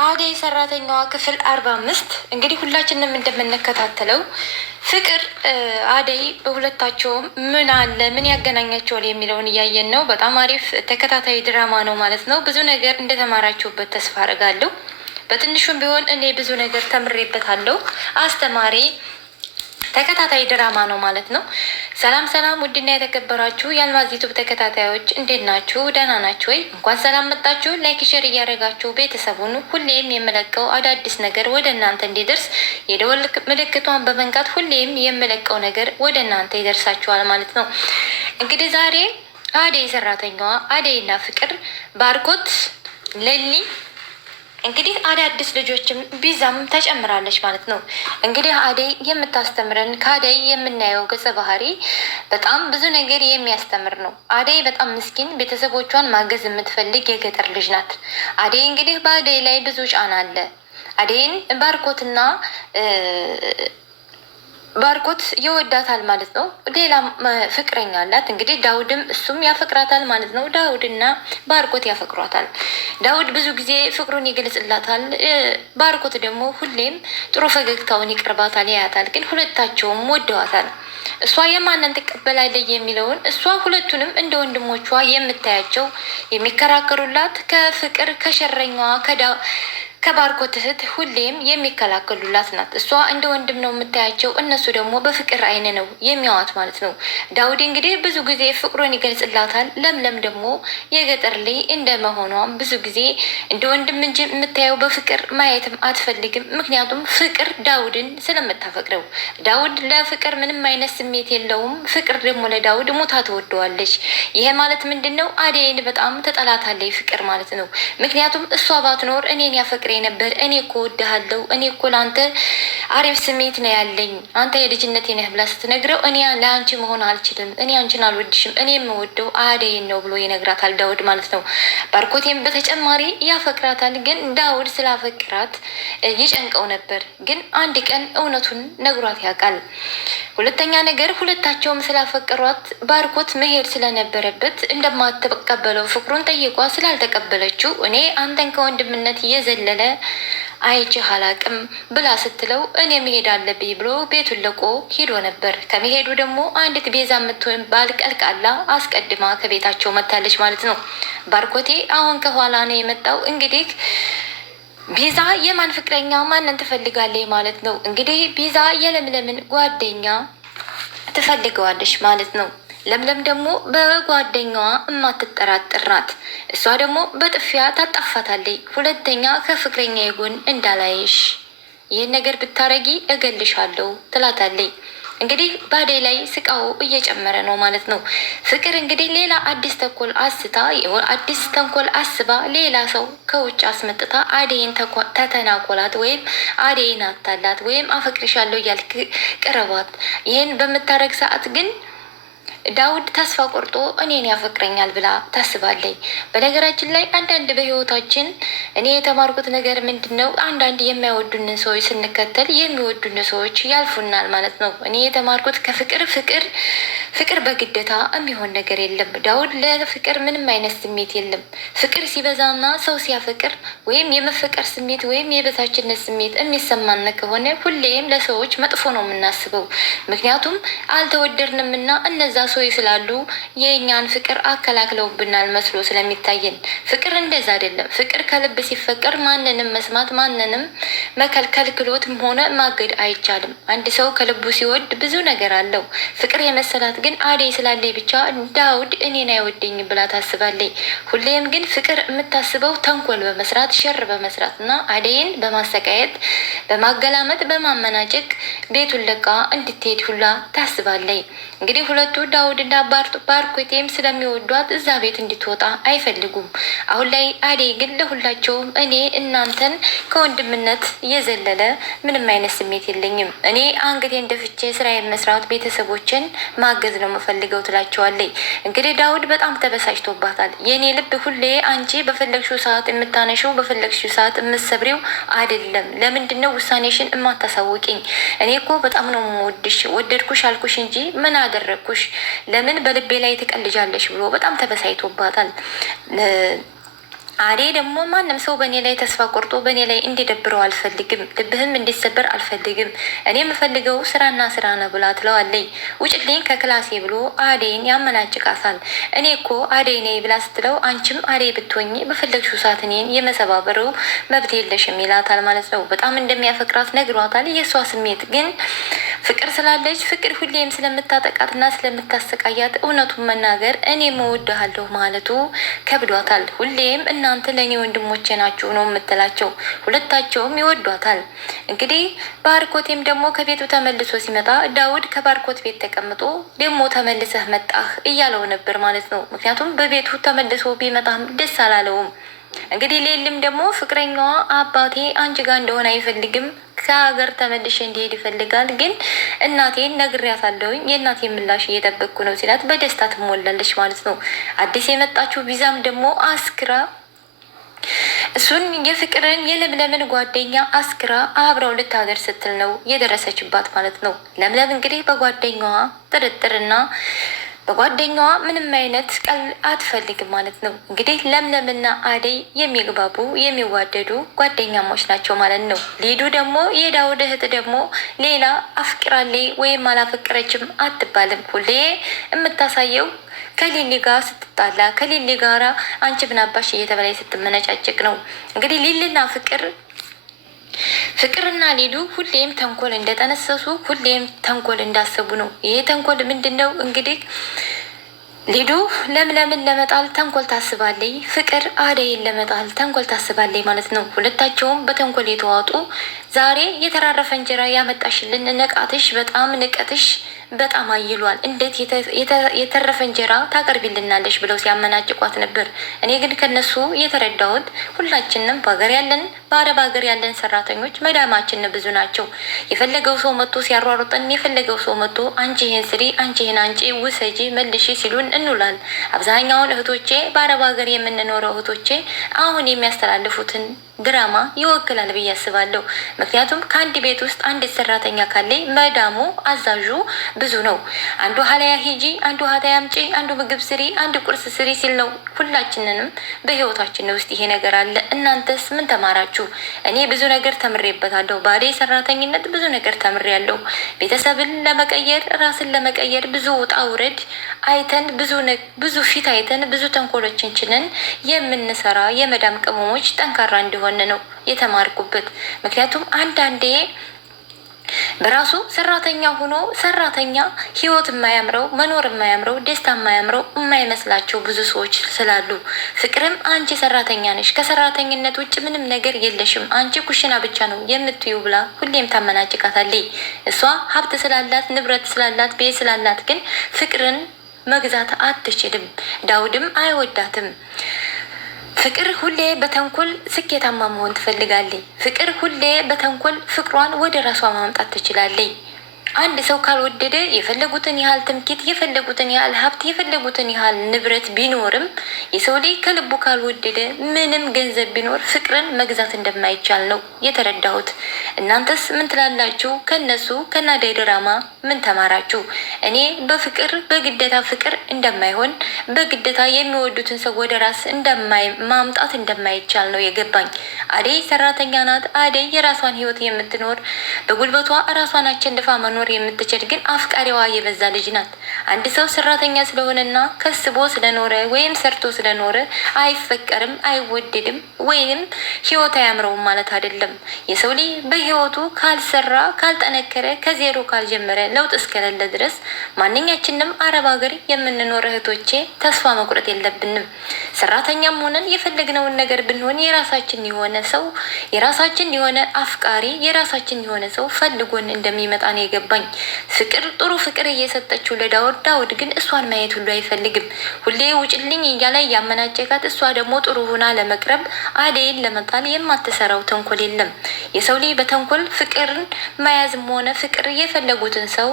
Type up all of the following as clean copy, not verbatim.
አደይ ሰራተኛዋ ክፍል 45 እንግዲህ ሁላችንም እንደምንከታተለው ፍቅር አደይ በሁለታቸውም ምን አለ ምን ያገናኛቸዋል የሚለውን እያየን ነው። በጣም አሪፍ ተከታታይ ድራማ ነው ማለት ነው። ብዙ ነገር እንደተማራችሁበት ተስፋ አደርጋለሁ። በትንሹም ቢሆን እኔ ብዙ ነገር ተምሬበታለሁ። አስተማሪ ተከታታይ ድራማ ነው ማለት ነው። ሰላም ሰላም! ውድና የተከበራችሁ የአልማዝ ዩቱብ ተከታታዮች እንዴት ናችሁ? ደህና ናችሁ ወይ? እንኳን ሰላም መጣችሁ። ላይክ ሼር እያደረጋችሁ ቤተሰቡን ሁሌም የምለቀው አዳዲስ ነገር ወደ እናንተ እንዲደርስ የደወል ምልክቷን በመንካት ሁሌም የምለቀው ነገር ወደ እናንተ ይደርሳችኋል ማለት ነው። እንግዲህ ዛሬ አደይ ሰራተኛዋ አደይና ፍቅር ባርኮት ለሊ እንግዲህ አዳዲስ ልጆችም ቢዛም ተጨምራለች ማለት ነው። እንግዲህ አደይ የምታስተምረን ከአደይ የምናየው ገጸ ባህሪ በጣም ብዙ ነገር የሚያስተምር ነው። አደይ በጣም ምስኪን ቤተሰቦቿን ማገዝ የምትፈልግ የገጠር ልጅ ናት። አደይ እንግዲህ በአደይ ላይ ብዙ ጫና አለ። አደይን ባርኮት ይወዳታል ማለት ነው። ሌላም ፍቅረኛ አላት እንግዲህ ዳውድም እሱም ያፈቅራታል ማለት ነው። ዳውድና ባርኮት ያፈቅሯታል። ዳውድ ብዙ ጊዜ ፍቅሩን ይገልጽላታል። ባርኮት ደግሞ ሁሌም ጥሩ ፈገግታውን ይቀርባታል፣ ያያታል። ግን ሁለታቸውም ወደዋታል። እሷ የማንን ትቀበላለች የሚለውን እሷ ሁለቱንም እንደ ወንድሞቿ የምታያቸው የሚከራከሩላት ከፍቅር ከሸረኛዋ ከባርኮት እህት ሁሌም የሚከላከሉላት ናት። እሷ እንደ ወንድም ነው የምታያቸው፣ እነሱ ደግሞ በፍቅር አይን ነው የሚያዋት ማለት ነው። ዳውድ እንግዲህ ብዙ ጊዜ ፍቅሩን ይገልጽላታል። ለምለም ደግሞ የገጠር ላይ እንደ መሆኗም ብዙ ጊዜ እንደ ወንድም እንጂ የምታየው በፍቅር ማየትም አትፈልግም። ምክንያቱም ፍቅር ዳውድን ስለምታፈቅረው፣ ዳውድ ለፍቅር ምንም አይነት ስሜት የለውም። ፍቅር ደግሞ ለዳውድ ሞታ ትወደዋለች። ይሄ ማለት ምንድን ነው? አደይን በጣም ተጠላታለች ፍቅር ማለት ነው። ምክንያቱም እሷ ባትኖር እኔን ያፈቅረ ነበር። እኔ እኮ ወድሃለሁ፣ እኔ እኮ ለአንተ አሪፍ ስሜት ነው ያለኝ፣ አንተ የልጅነቴ ነህ ብላ ስትነግረው እኔ ለአንቺ መሆን አልችልም፣ እኔ አንቺን አልወድሽም፣ እኔ የምወደው አደይን ነው ብሎ ይነግራታል ዳውድ ማለት ነው። ባርኮቴም በተጨማሪ ያፈቅራታል። ግን ዳውድ ስላፈቅራት ይጨንቀው ነበር። ግን አንድ ቀን እውነቱን ነግሯት ያውቃል። ሁለተኛ ነገር ሁለታቸውም ስላፈቀሯት ባርኮት መሄድ ስለነበረበት እንደማትቀበለው ፍቅሩን ጠይቋ ስላልተቀበለችው እኔ አንተን ከወንድምነት እየዘለለ አይቼህ አላቅም ብላ ስትለው እኔ መሄድ አለብኝ ብሎ ቤቱን ለቆ ሂዶ ነበር። ከመሄዱ ደግሞ አንዲት ቤዛ የምትሆን ባል ቀልቃላ አስቀድማ ከቤታቸው መታለች ማለት ነው። ባርኮቴ አሁን ከኋላ ነው የመጣው። እንግዲህ ቤዛ የማን ፍቅረኛ ማንን ትፈልጋለች ማለት ነው። እንግዲህ ቤዛ የለምለምን ጓደኛ ትፈልገዋለች ማለት ነው። ለምለም ደግሞ በጓደኛዋ እማትጠራጥር ናት። እሷ ደግሞ በጥፊያ ታጣፋታለች። ሁለተኛ ከፍቅረኛ የጎን እንዳላይሽ፣ ይህን ነገር ብታረጊ እገልሻለሁ ትላታለች። እንግዲህ በአደይ ላይ ስቃው እየጨመረ ነው ማለት ነው። ፍቅር እንግዲህ ሌላ አዲስ አዲስ ተንኮል አስባ ሌላ ሰው ከውጭ አስመጥታ አደይን ተተናኮላት ወይም አደይን አታላት ወይም አፈቅርሻለሁ እያልክ ቅረቧት። ይህን በምታረግ ሰዓት ግን ዳውድ ተስፋ ቆርጦ እኔን ያፈቅረኛል ብላ ታስባለኝ። በነገራችን ላይ አንዳንድ በህይወታችን እኔ የተማርኩት ነገር ምንድን ነው? አንዳንድ የማይወዱን ሰዎች ስንከተል የሚወዱን ሰዎች ያልፉናል ማለት ነው። እኔ የተማርኩት ፍቅር በግዴታ የሚሆን ነገር የለም። ዳውድ ለፍቅር ምንም አይነት ስሜት የለም። ፍቅር ሲበዛና ሰው ሲያፈቅር ወይም የመፈቀር ስሜት ወይም የበታችነት ስሜት የሚሰማን ከሆነ ሁሌም ለሰዎች መጥፎ ነው የምናስበው። ምክንያቱም አልተወደድንምና እነዛ ሰዎች ስላሉ የእኛን ፍቅር አከላክለውብናል መስሎ ስለሚታየን። ፍቅር እንደዛ አይደለም። ፍቅር ከልብ ሲፈቀር ማንንም መስማት ማንንም መከልከል ክሎትም ሆነ ማገድ አይቻልም። አንድ ሰው ከልቡ ሲወድ ብዙ ነገር አለው። ፍቅር የመሰላት ግን አደይ ስላለኝ ብቻ ዳውድ እኔን አይወደኝ ብላ ታስባለኝ። ሁሌም ግን ፍቅር የምታስበው ተንኮል በመስራት ሸር በመስራት እና አደይን በማሰቃየት በማገላመጥ በማመናጨቅ ቤቱን ለቃ እንድትሄድ ሁላ ታስባለኝ። እንግዲህ ሁለቱ ዳውድና ባርኮቴም ስለሚወዷት እዛ ቤት እንድትወጣ አይፈልጉም። አሁን ላይ አደይ ግን ለሁላቸውም እኔ እናንተን ከወንድምነት የዘለለ ምንም አይነት ስሜት የለኝም፣ እኔ አንገቴን ደፍቼ ስራዬን መስራት ቤተሰቦችን ማገዝ ነው የምፈልገው ትላቸዋለች። እንግዲህ ዳውድ በጣም ተበሳጭቶባታል። የእኔ ልብ ሁሌ አንቺ በፈለግሽው ሰዓት የምታነሽው በፈለግሽው ሰዓት የምትሰብሪው አይደለም። ለምንድነው ውሳኔሽን የማታሳውቂኝ? እኔ እኮ በጣም ነው የምወድሽ፣ ወደድኩሽ አልኩሽ እንጂ ምን አደረግኩሽ? ለምን በልቤ ላይ ትቀልጃለሽ ብሎ በጣም ተበሳይቶባታል። አዴ ደግሞ ማንም ሰው በእኔ ላይ ተስፋ ቆርጦ በእኔ ላይ እንዲደብረው አልፈልግም፣ ልብህም እንዲሰበር አልፈልግም። እኔ የምፈልገው ስራና ስራ ነው ብላ ትለዋለይ። ውጭልኝ ከክላሴ ብሎ አዴን ያመናጭቃታል። እኔ እኮ አዴ ነኝ ብላ ስትለው አንቺም አዴ ብትሆኝ በፈለግሽው ሰዓት እኔን የመሰባበሩ መብት የለሽም ይላታል ማለት ነው። በጣም እንደሚያፈቅራት ነግሯታል። የእሷ ስሜት ግን ፍቅር ስላለች ፍቅር ሁሌም ስለምታጠቃትና ስለምታሰቃያት እውነቱን መናገር እኔ መወድሃለሁ ማለቱ ከብዷታል። ሁሌም እናንተ ለእኔ ወንድሞቼ ናችሁ ነው የምትላቸው። ሁለታቸውም ይወዷታል። እንግዲህ ባርኮቴም ደግሞ ከቤቱ ተመልሶ ሲመጣ ዳውድ ከባርኮት ቤት ተቀምጦ ደግሞ ተመልሰህ መጣህ እያለው ነበር ማለት ነው። ምክንያቱም በቤቱ ተመልሶ ቢመጣም ደስ አላለውም። እንግዲህ ሌልም ደግሞ ፍቅረኛዋ አባቴ አንቺ ጋር እንደሆነ አይፈልግም ከሀገር ተመልሼ እንዲሄድ ይፈልጋል። ግን እናቴን ነግሬያታለሁኝ የእናቴ ምላሽ እየጠበቅኩ ነው ሲላት በደስታ ትሞላለች ማለት ነው። አዲስ የመጣችው ቪዛም ደግሞ አስክራ እሱን የፍቅርን የለምለምን ጓደኛ አስክራ አብረው ልታገር ስትል ነው የደረሰችባት ማለት ነው። ለምለም እንግዲህ በጓደኛዋ ጥርጥርና በጓደኛዋ ምንም አይነት ቀል አትፈልግም ማለት ነው። እንግዲህ ለምለምና አደይ የሚግባቡ የሚዋደዱ ጓደኛሞች ናቸው ማለት ነው። ሊዱ ደግሞ የዳውድ እህት ደግሞ ሌላ አፍቅራለይ ወይም አላፈቅረችም አትባልም። ሁሌ የምታሳየው ከሊሊ ጋር ስትጣላ ከሊሊ ጋራ አንቺ ብናባሽ እየተበላይ ስትመነጫጭቅ ነው። እንግዲህ ሊልና ፍቅርና ሊዱ ሁሌም ተንኮል እንደጠነሰሱ ሁሌም ተንኮል እንዳሰቡ ነው። ይሄ ተንኮል ምንድን ነው? እንግዲህ ሊዱ ለምለምን ለመጣል ተንኮል ታስባለይ፣ ፍቅር አደይን ለመጣል ተንኮል ታስባለይ ማለት ነው። ሁለታቸውም በተንኮል የተዋጡ ዛሬ የተራረፈ እንጀራ ያመጣሽልን ንቃትሽ በጣም ንቀትሽ በጣም አይሏል። እንዴት የተረፈ እንጀራ ታቀርቢልናለሽ ብለው ሲያመናጭቋት ነበር። እኔ ግን ከነሱ የተረዳሁት ሁላችንም በሀገር ያለን በአረብ ሀገር ያለን ሰራተኞች መዳማችን ብዙ ናቸው። የፈለገው ሰው መጥቶ ሲያሯሩጠን የፈለገው ሰው መጥቶ አንቺ ይሄን ስሪ፣ አንቺ ይሄን አንጪ፣ ውሰጂ፣ መልሺ ሲሉን እንውላል። አብዛኛውን እህቶቼ በአረብ ሀገር የምንኖረው እህቶቼ አሁን የሚያስተላልፉትን ድራማ ይወክላል ብዬ አስባለሁ። ምክንያቱም ከአንድ ቤት ውስጥ አንድ ሰራተኛ ካለ መዳሙ አዛዡ ብዙ ነው። አንዱ ሀላያ ሂጂ፣ አንዱ ሀታያ አምጪ፣ አንዱ ምግብ ስሪ፣ አንድ ቁርስ ስሪ ሲል ነው። ሁላችንንም በህይወታችን ውስጥ ይሄ ነገር አለ። እናንተስ ምን ተማራችሁ? እኔ ብዙ ነገር ተምሬበታለሁ። በአደይ ሰራተኝነት ብዙ ነገር ተምሬያለሁ። ቤተሰብን ለመቀየር ራስን ለመቀየር ብዙ ውጣ ውረድ አይተን ብዙ ፊት አይተን ብዙ ተንኮሎችን ችለን የምንሰራ የመዳም ቅመሞች ጠንካራ እንዲሆን ነው የተማርኩበት። ምክንያቱም አንዳንዴ በራሱ ሰራተኛ ሆኖ ሰራተኛ ህይወት የማያምረው መኖር የማያምረው ደስታ የማያምረው የማይመስላቸው ብዙ ሰዎች ስላሉ፣ ፍቅርም አንቺ ሰራተኛ ነሽ፣ ከሰራተኝነት ውጭ ምንም ነገር የለሽም፣ አንቺ ኩሽና ብቻ ነው የምትዩ ብላ ሁሌም ታመናጭቃታለች። እሷ ሀብት ስላላት ንብረት ስላላት ቤት ስላላት ግን ፍቅርን መግዛት አትችልም። ዳውድም አይወዳትም። ፍቅር ሁሌ በተንኮል ስኬታማ መሆን ትፈልጋለች። ፍቅር ሁሌ በተንኮል ፍቅሯን ወደ ራሷ ማምጣት ትችላለች። አንድ ሰው ካልወደደ የፈለጉትን ያህል ትምክህት፣ የፈለጉትን ያህል ሀብት፣ የፈለጉትን ያህል ንብረት ቢኖርም የሰው ልጅ ከልቡ ካልወደደ ምንም ገንዘብ ቢኖር ፍቅርን መግዛት እንደማይቻል ነው የተረዳሁት። እናንተስ ምን ትላላችሁ? ከነሱ ከአደይ ድራማ ምን ተማራችሁ? እኔ በፍቅር በግደታ ፍቅር እንደማይሆን በግደታ የሚወዱትን ሰው ወደ ራስ ማምጣት እንደማይቻል ነው የገባኝ። አደይ ሰራተኛ ናት። አደይ የራሷን ህይወት የምትኖር በጉልበቷ ራሷን አሸንፋ መኖር የምትችል ግን አፍቃሪዋ የበዛ ልጅ ናት። አንድ ሰው ሰራተኛ ስለሆነና ከስቦ ስለኖረ ወይም ሰርቶ ስለኖረ አይፈቀርም፣ አይወደድም ወይም ህይወት አያምረውም ማለት አይደለም። የሰው ልጅ በህይወቱ ካልሰራ ካልጠነከረ ከዜሮ ካልጀመረ ለውጥ እስከሌለ ድረስ ማንኛችንም አረብ ሀገር የምንኖር እህቶቼ ተስፋ መቁረጥ የለብንም። ሰራተኛም ሆነን የፈለግነውን ነገር ብንሆን የራሳችን የሆነ ሰው የራሳችን የሆነ አፍቃሪ የራሳችን የሆነ ሰው ፈልጎን እንደሚመጣ ነው የገባኝ። ፍቅር ጥሩ ፍቅር እየሰጠችው ለዳውድ፣ ዳውድ ግን እሷን ማየት ሁሉ አይፈልግም። ሁሌ ውጭልኝ እያለ ያመናጨቃት፣ እሷ ደግሞ ጥሩ ሆና ለመቅረብ አደይን ለመጣል የማትሰራው ተንኮል የለም። የሰው ልጅ በተንኮል ፍቅርን መያዝም ሆነ ፍቅር የፈለጉትን ሰው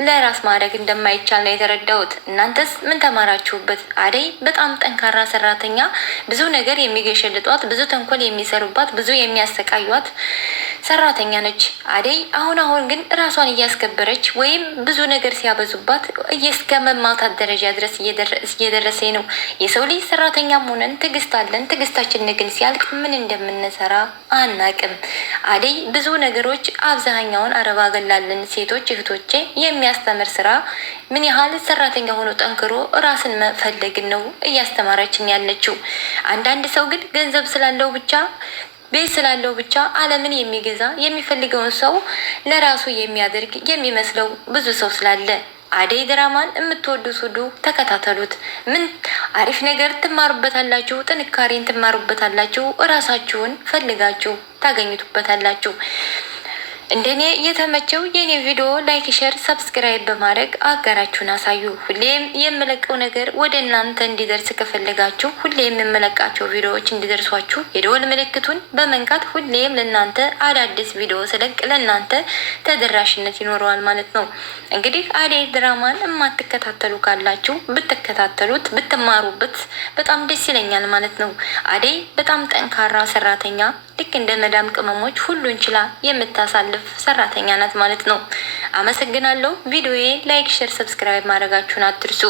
ለራስ ማድረግ እንደማይቻል ነው የተረዳሁት። እናንተስ ምን ተማራችሁበት? አደይ በጣም ጠንካራ ሰራተኛ፣ ብዙ ነገር የሚገሸልጧት፣ ብዙ ተንኮል የሚሰሩባት፣ ብዙ የሚያሰቃዩት ሰራተኛ ነች አደይ። አሁን ግን ራሷን እያስከበረች ወይም ብዙ ነገር ሲያበዙባት እስከ መማታት ደረጃ ድረስ እየደረሰ ነው። የሰው ልጅ ሰራተኛም ሆነን ትዕግስት አለን። ትዕግስታችን ግን ሲያልቅ ምን እንደምንሰራ አናቅም። አደይ ብዙ ነገሮች አብዛኛውን አረብ አገር ላለን ሴቶች እህቶቼ የሚያስተምር ስራ ምን ያህል ሰራተኛ ሆኖ ጠንክሮ ራስን መፈለግን ነው እያስተማረችን ያለችው። አንዳንድ ሰው ግን ገንዘብ ስላለው ብቻ ቤት ስላለው ብቻ ዓለምን የሚገዛ የሚፈልገውን ሰው ለራሱ የሚያደርግ የሚመስለው ብዙ ሰው ስላለ አደይ ድራማን የምትወዱት ሁሉ ተከታተሉት። ምን አሪፍ ነገር ትማሩበታላችሁ፣ ጥንካሬን ትማሩበታላችሁ፣ እራሳችሁን ፈልጋችሁ ታገኙበታላችሁ። እንደኔ የተመቸው የኔ ቪዲዮ ላይክ፣ ሼር፣ ሰብስክራይብ በማድረግ አጋራችሁን አሳዩ። ሁሌም የምለቀው ነገር ወደ እናንተ እንዲደርስ ከፈለጋችሁ ሁሌም የምለቃቸው ቪዲዮዎች እንዲደርሷችሁ የደወል ምልክቱን በመንካት ሁሌም ለእናንተ አዳዲስ ቪዲዮ ስለቅ ለእናንተ ተደራሽነት ይኖረዋል ማለት ነው። እንግዲህ አደይ ድራማን የማትከታተሉ ካላችሁ ብትከታተሉት ብትማሩበት በጣም ደስ ይለኛል ማለት ነው። አደይ በጣም ጠንካራ ሰራተኛ ልክ እንደ መዳም ቅመሞች ሁሉን ችላ የምታሳልፍ ሰራተኛ ናት ማለት ነው። አመሰግናለሁ። ቪዲዮዬ ላይክ፣ ሼር፣ ሰብስክራይብ ማድረጋችሁን አትርሱ።